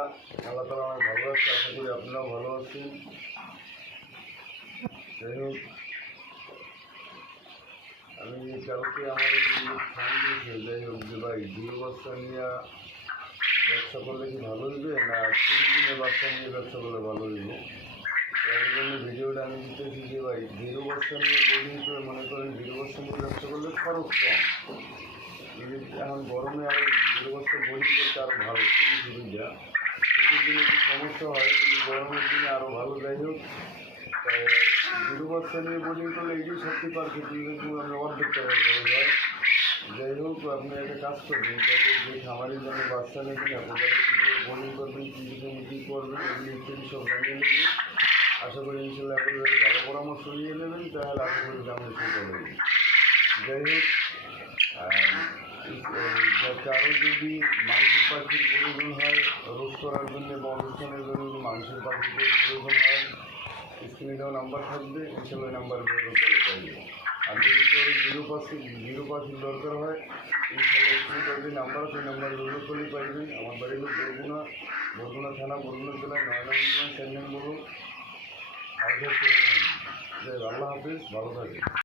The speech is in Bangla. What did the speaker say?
আলহামদুলিল্লাহ, আল্লাহ তালা অনেক ভালো আছে। আশা করি আপনারাও ভালো আছেন। যাই হোক, আমি কালকে আমার ফোন দিয়েছি, যাই হোক যে ভাই 2 বস্তা নিয়ে ব্যবসা করলে কি ভালো হইবে না 3 দিনের বাচ্চা নিয়ে ব্যবসা করলে ভালো হইবে। এর জন্য ভিডিওটা আমি দিতেছি যে ভাই 2 বস্তা নিয়ে বোর্ডিং করে মনে করেন 2 বস্তা নিয়ে ব্যবসা করলে খরচ কম। এখন গরমে আরও 2 বস্তা বোর্ডিং করতে আরও ভালো, খুবই সুবিধা। শীতের দিনে একটু সমস্যা হয়, কিন্তু গরমের দিনে আরও ভালো। যাই হোক, 2 বস্তা নিয়ে বোর্ডিং করলে এটাই সত্যি পারফেক্ট, কিন্তু আমি অর্ধেক টাকা খরচ হয়। যাই হোক, আপনি একটা কাজ করবেন, যাতে যে খামারের জন্য বাচ্চা নেবেন আপনারা কীভাবে বোর্ডিং করবেন, কী জন্য কী করবেন, এগুলি ইত্যাদি সব জানিয়ে নেবেন। আশা করি ইনশাল্লাহ আপনারা ভালো পরামর্শ নিয়ে নেবেন, তাহলে আশা করি দামের সুবিধা হবে। যাই হোক, কারো যদি মাংসের পাখির প্রয়োজন হয় রোজ করার জন্য বা অনুষ্ঠানের জন্য যদি মাংসের পাখির প্রয়োজন হয়, স্ক্রিনে দেওয়া নাম্বার থাকবে, ইনশাল্লাহ ওই নাম্বার ব্যবহার করে পাইবে। আর যদি কেউ 0 পাখির দরকার হয়, ইনশাল্লাহ স্ক্রিনে যে নাম্বার আছে ওই নাম্বার ব্যবহার করলেই পাইবেন। আমার বাড়ি হল বরগুনা থানা, বরগুনা জেলায় 9 নম্বর সেন্ডেন বলুন। আল্লাহ হাফিজ, ভালো থাকে।